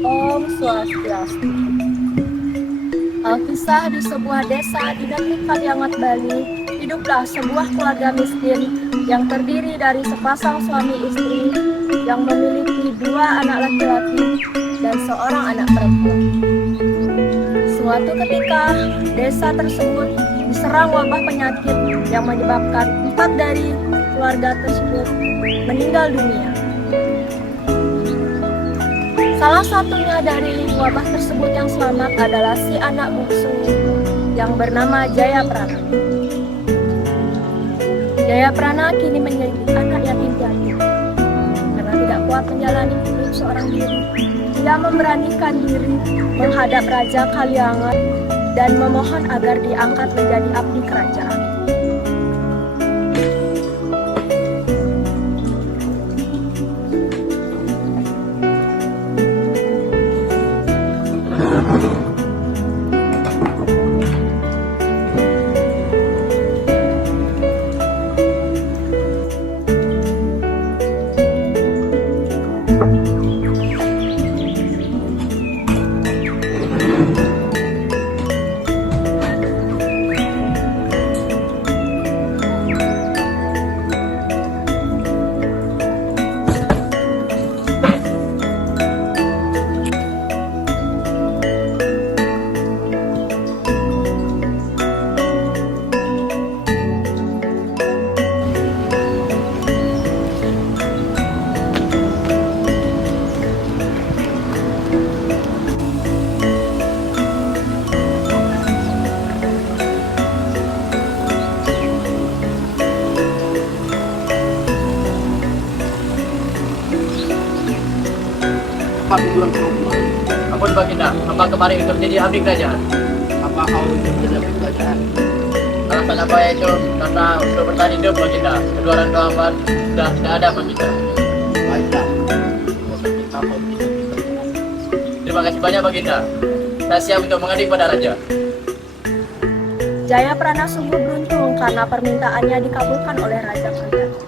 Om Swastiastu. Alkisah di sebuah desa di negeri Kaliangat, Bali, hiduplah sebuah keluarga miskin yang terdiri dari sepasang suami istri yang memiliki 2 anak laki-laki dan seorang anak perempuan. Suatu ketika, desa tersebut diserang wabah penyakit yang menyebabkan 4 dari keluarga tersebut meninggal dunia. Salah satunya dari wabah tersebut yang selamat adalah si anak bungsu yang bernama Jayaprana. Jayaprana kini menjadi anak yatim piatu. Karena tidak kuat menjalani hidup seorang diri, dia memberanikan diri menghadap Raja Kaliangat dan memohon agar diangkat menjadi abdi kerajaan. Ampun Baginda, hamba kemarin untuk menjadi abdi kerajaan. Apa kau ingin menjadi abdi kerajaan? Alasan apa itu? Karena untuk bertahan hidup Baginda, kedua orang tua hamba sudah tidak ada Baginda. Baiklah, kita kau bisa. Terima kasih banyak Baginda. Saya siap untuk mengabdi pada raja. Jayaprana sungguh beruntung karena permintaannya dikabulkan oleh Raja Kaliangat.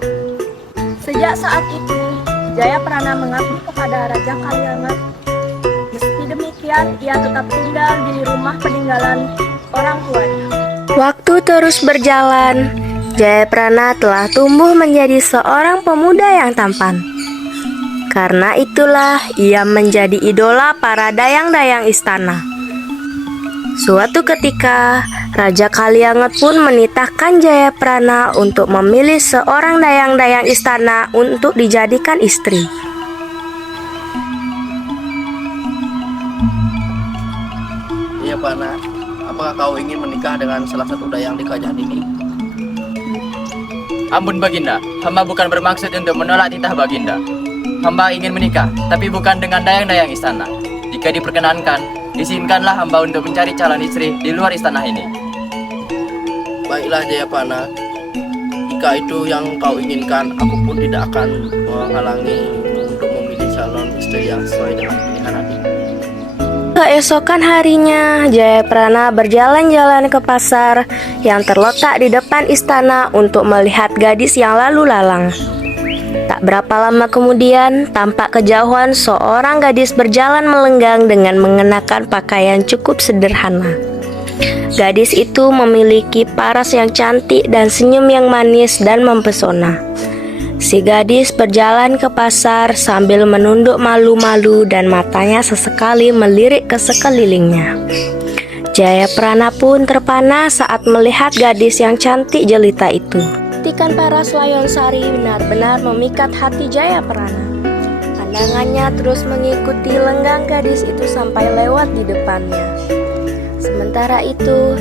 Sejak saat itu, Jayaprana mengabdi kepada Raja Kaliangat. Meski demikian, ia tetap tinggal di rumah peninggalan orang tuanya. Waktu terus berjalan, Jayaprana telah tumbuh menjadi seorang pemuda yang tampan. Karena itulah ia menjadi idola para dayang-dayang istana. Suatu ketika, Raja Kaliangat pun menitahkan Jayaprana untuk memilih seorang dayang-dayang istana untuk dijadikan istri. Iya, Pana. Apakah kau ingin menikah dengan salah satu dayang di kerajaan ini? Ampun Baginda, hamba bukan bermaksud untuk menolak titah Baginda. Hamba ingin menikah, tapi bukan dengan dayang-dayang istana. Jika diperkenankan, izinkanlah hamba untuk mencari calon istri di luar istana ini. Baiklah Jayapana, jika itu yang kau inginkan, aku pun tidak akan menghalangi untuk memilih calon istri yang sesuai dengan pilihan hati. Keesokan harinya, Jayaprana berjalan-jalan ke pasar yang terletak di depan istana untuk melihat gadis yang lalu lalang. Tak berapa lama kemudian, tampak kejauhan seorang gadis berjalan melenggang dengan mengenakan pakaian cukup sederhana. Gadis itu memiliki paras yang cantik dan senyum yang manis dan mempesona. Si gadis berjalan ke pasar sambil menunduk malu-malu dan matanya sesekali melirik ke sekelilingnya. Jayaprana pun terpana saat melihat gadis yang cantik jelita itu. Ketikan paras Layon Sari benar-benar memikat hati Jayaprana. Pandangannya terus mengikuti lenggang gadis itu sampai lewat di depannya. Sementara itu,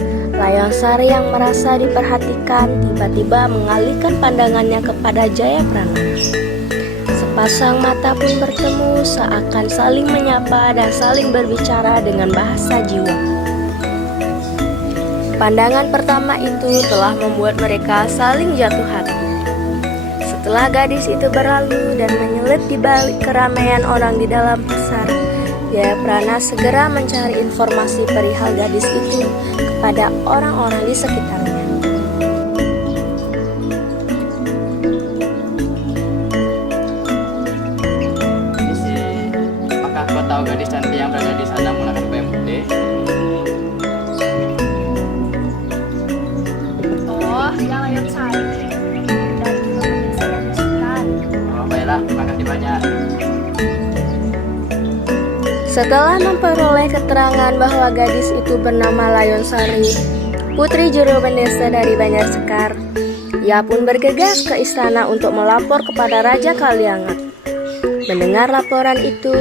Layonsari yang merasa diperhatikan tiba-tiba mengalihkan pandangannya kepada Jayaprana. Sepasang mata pun bertemu seakan saling menyapa dan saling berbicara dengan bahasa jiwa. Pandangan pertama itu telah membuat mereka saling jatuh hati. Setelah gadis itu berlalu dan menyelit di balik keramaian orang di dalam pasar, Jayaprana segera mencari informasi perihal gadis itu kepada orang-orang di sekitarnya. Apakah kau tahu gadis cantik yang berada di sana menggunakan baju putih? Oh, yang Layonsari. Dan juga saya bisikan. Oh, baiklah, terima kasih banyak. Setelah memperoleh keterangan bahwa gadis itu bernama Layonsari, putri juru Bendesa dari Banjarsekar, ia pun bergegas ke istana untuk melapor kepada Raja Kaliangat. Mendengar laporan itu,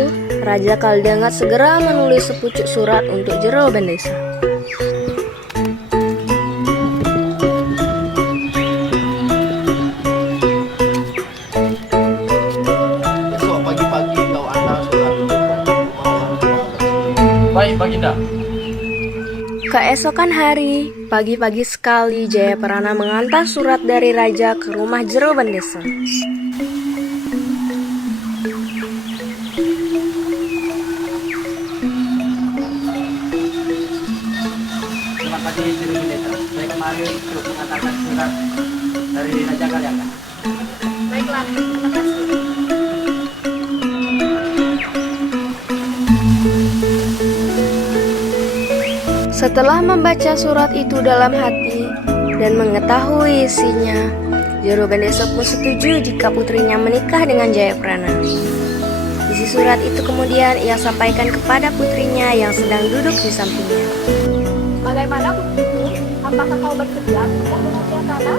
Raja Kaliangat segera menulis sepucuk surat untuk juru Bendesa. Besok pagi-pagi kau antar surat itu ke rumah. Baik, Baginda. Keesokan hari, pagi-pagi sekali Jayaprana mengantar surat dari raja ke rumah jero Bendesa. Terima kasih, Juru Bendesa. Saya kemarin untuk mengantarkan surat dari Raja Kaliangat. Baiklah, terima kasih. Setelah membaca surat itu dalam hati dan mengetahui isinya, juru Bendesa pun setuju jika putrinya menikah dengan Jayaprana. Isi surat itu kemudian ia sampaikan kepada putrinya yang sedang duduk di sampingnya. Bagaimana putriku? Apakah kau bersedia untuk dengan Jayaprana?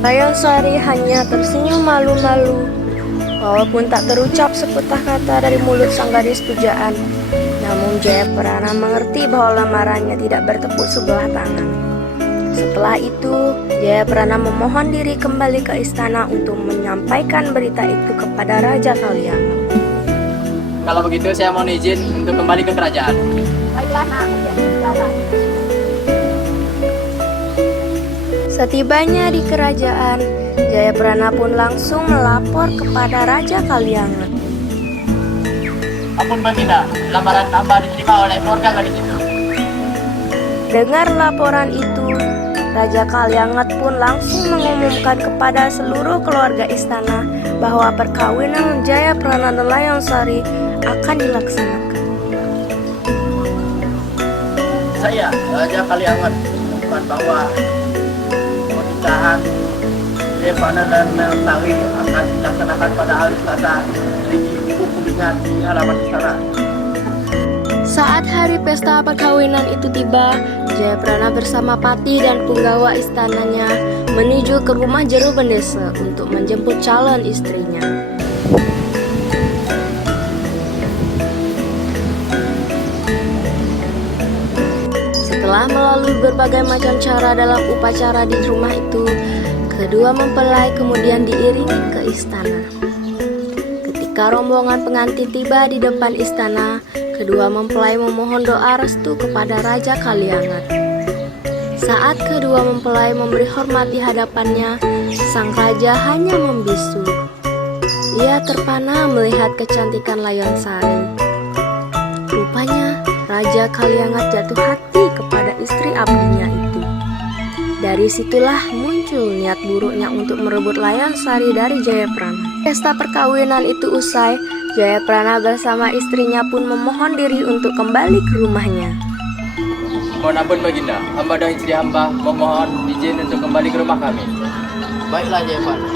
Layonsari hanya tersenyum malu-malu, walaupun tak terucap sepatah kata dari mulut sang gadis pujaan. Namun Jayaprana mengerti bahwa lamarannya tidak bertepuk sebelah tangan. Setelah itu, Jayaprana memohon diri kembali ke istana untuk menyampaikan berita itu kepada Raja Kaliangat. Kalau begitu saya mohon izin untuk kembali ke kerajaan. Baiklah nak, jalan. Setibanya di kerajaan, Jayaprana pun langsung melapor kepada Raja Kaliangat. Ampun Baginda, lamaran hamba diterima oleh keluarga gadis itu. Dengar laporan itu, Raja Kaliangat pun langsung mengumumkan kepada seluruh keluarga istana bahwa perkawinan Jayaprana dan Layonsari akan dilaksanakan. Saya, Raja Kaliangat, mengumumkan bahwa pernikahan Jayaprana dan Layonsari akan dilaksanakan pada hari Selasa di Kuningan di halaman istana. Saat hari pesta perkawinan itu tiba, Jayaprana bersama Patih dan punggawa istananya menuju ke rumah jero Bendesa untuk menjemput calon istrinya. Setelah melalui berbagai macam cara dalam upacara di rumah itu, kedua mempelai kemudian diiringi ke istana. Ketika rombongan pengantin tiba di depan istana, kedua mempelai memohon doa restu kepada Raja Kaliangat. Saat kedua mempelai memberi hormat di hadapannya, sang raja hanya membisu. Ia terpana melihat kecantikan Layonsari. Rupanya Raja Kaliangat jatuh hati kepada istri abdinya itu. Dari situlah muncul niat buruknya untuk merebut Layonsari dari Jayaprana. Pesta perkawinan itu usai, Jayaprana bersama istrinya pun memohon diri untuk kembali ke rumahnya. Mohon ampun Baginda, hamba dan istri hamba memohon izin untuk kembali ke rumah kami. Baiklah Jayaprana.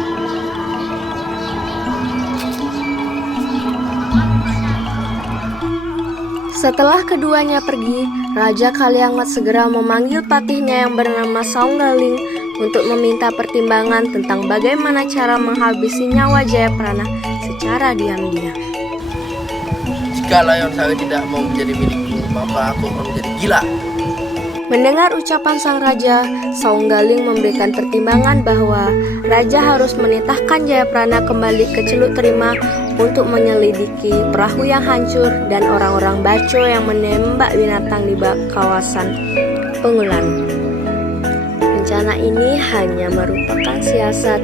Setelah keduanya pergi, Raja Kaliangat segera memanggil patihnya yang bernama Saunggaling untuk meminta pertimbangan tentang bagaimana cara menghabisi nyawa Jayaprana secara diam-diam. Jika Layonsari tidak mau menjadi milikku, maka aku akan menjadi gila. Mendengar ucapan sang raja, Saunggaling memberikan pertimbangan bahwa raja harus menitahkan Jayaprana kembali ke Celuk Terima untuk menyelidiki perahu yang hancur dan orang-orang Baco yang menembak binatang di kawasan Pengulan. Rencana ini hanya merupakan siasat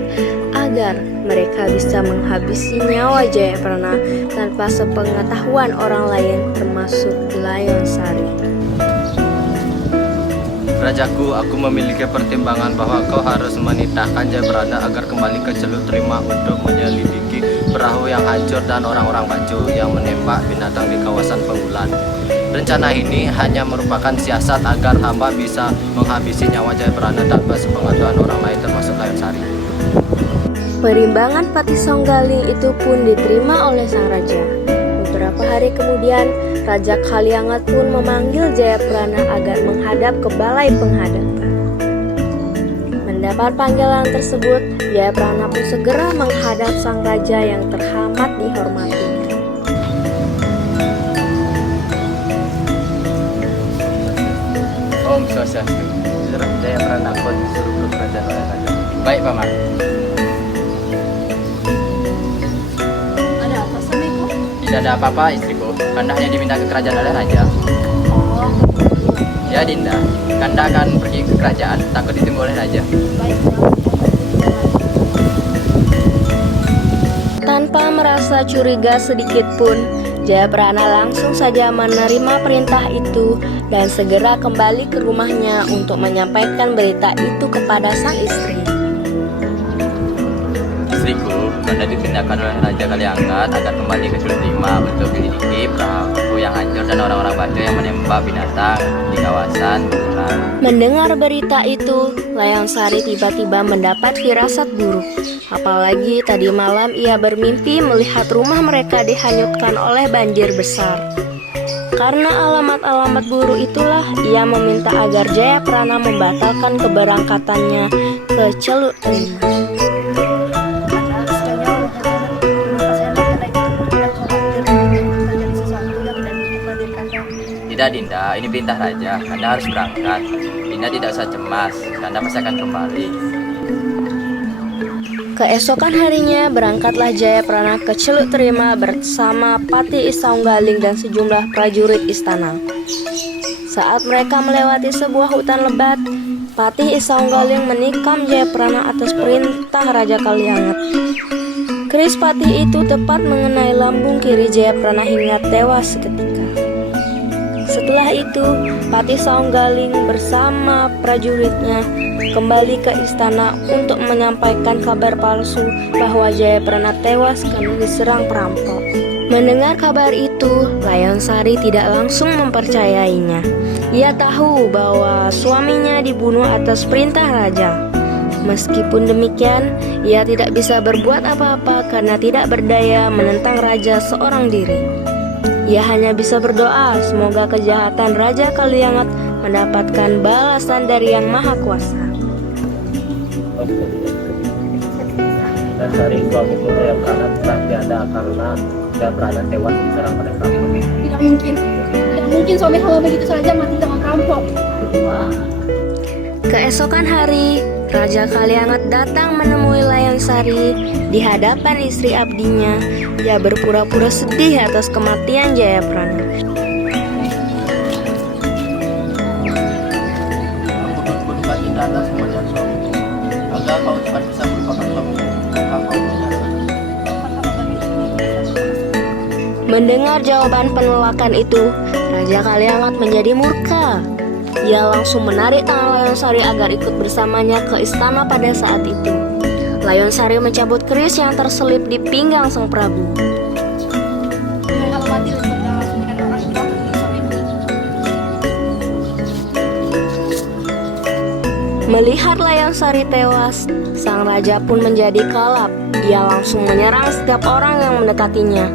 agar mereka bisa menghabisi nyawa Jayaprana tanpa sepengetahuan orang lain, termasuk Layonsari. Rajaku, aku memiliki pertimbangan bahwa kau harus menitahkan Jayaprana agar kembali ke Celuk Terima untuk menyelidiki perahu yang hancur dan orang-orang Baco yang menembak binatang di kawasan Pengulan. Rencana ini hanya merupakan siasat agar hamba bisa menghabisi nyawa Jayaprana tanpa sepengetahuan orang lain, termasuk Layonsari. Perimbangan Patih Saunggaling itu pun diterima oleh sang raja. Beberapa hari kemudian, Raja Kaliangat pun memanggil Jayaprana agar menghadap ke balai penghadapan. Mendapat panggilan tersebut, Jayaprana pun segera menghadap sang raja yang terhormat dihormatinya. Om Swastiastu. Jayaprana pun disuruh ke kerajaan oleh raja. Baik, Paman. Ada apa suamiku? Tidak ada apa-apa, istriku. Kanda hanya diminta ke kerajaan oleh raja. Oh, Ya, Dinda. Kanda akan pergi ke kerajaan, takut ditunggu oleh raja. baiklah. Tanpa merasa curiga sedikit pun, Jayaprana langsung saja menerima perintah itu dan segera kembali ke rumahnya untuk menyampaikan berita itu kepada sang istri. Istriku, Kanda dipindahkan oleh Raja Kaliangat agar kembali ke Celuk Terima untuk menyelidiki perahu yang hancur dan orang-orang Baco yang menembak binatang di kawasan Pengulan. Mendengar berita itu, Layonsari tiba-tiba mendapat firasat buruk. Apalagi tadi malam ia bermimpi melihat rumah mereka dihanyutkan oleh banjir besar. Karena alamat-alamat buruk itulah ia meminta agar Jayaprana membatalkan keberangkatannya ke Celuk Terima. Tidak, Dinda, ini perintah raja. Kanda harus berangkat. Dinda tidak usah cemas, Kanda pasti akan kembali. Keesokan harinya berangkatlah Jayaprana ke Celuk Terima bersama Patih Saunggaling dan sejumlah prajurit istana. Saat mereka melewati sebuah hutan lebat, Patih Saunggaling menikam Jayaprana atas perintah Raja Kaliangat. Keris patih itu tepat mengenai lambung kiri Jayaprana hingga tewas seketika. Setelah itu, Patih Saunggaling bersama prajuritnya kembali ke istana untuk menyampaikan kabar palsu bahwa Jayaprana tewas karena diserang perampok. Mendengar kabar itu, Layonsari tidak langsung mempercayainya. Ia tahu bahwa suaminya dibunuh atas perintah raja. Meskipun demikian, ia tidak bisa berbuat apa-apa karena tidak berdaya menentang raja seorang diri. Ia hanya bisa berdoa semoga kejahatan Raja Kaliangat mendapatkan balasan dari Yang Maha Kuasa. Dan dari suamiku Jayaprana telah tiada karena Jayaprana tewas diserang oleh perampok. Tidak mungkin. Tidak mungkin suami hamba begitu saja mati dengan perampok. Keesokan hari, Raja Kaliangat datang menemui Layonsari di hadapan istri abdinya. Ia berpura-pura sedih atas kematian Jayaprana. Aku berduka cita atas kematian suamiku, agar kau cepat bisa melupakan suamimu, maka kau menyerah. Mendengar jawaban penolakan itu, Raja Kaliangat menjadi murka. Ia langsung menarik tangan Layonsari agar ikut bersamanya ke istana pada saat itu. Layonsari mencabut keris yang terselip di pinggang sang Prabu. Melihat Layonsari tewas, sang raja pun menjadi kalap. Ia langsung menyerang setiap orang yang mendekatinya.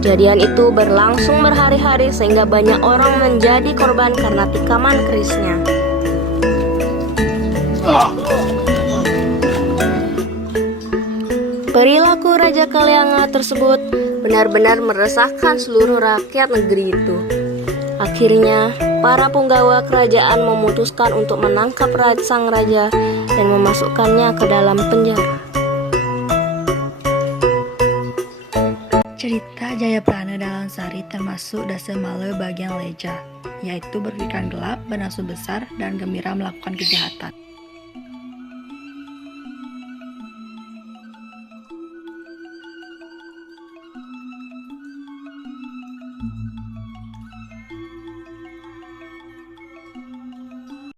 Kejadian itu berlangsung berhari-hari sehingga banyak orang menjadi korban karena tikaman kerisnya. Perilaku Raja Kaliangat tersebut benar-benar meresahkan seluruh rakyat negeri itu. Akhirnya, para punggawa kerajaan memutuskan untuk menangkap sang raja dan memasukkannya ke dalam penjara. Cerita Jayaprana Dalam Sari termasuk Dasamala bagian Leja, yaitu berpikiran gelap, bernafsu besar, dan gembira melakukan kejahatan.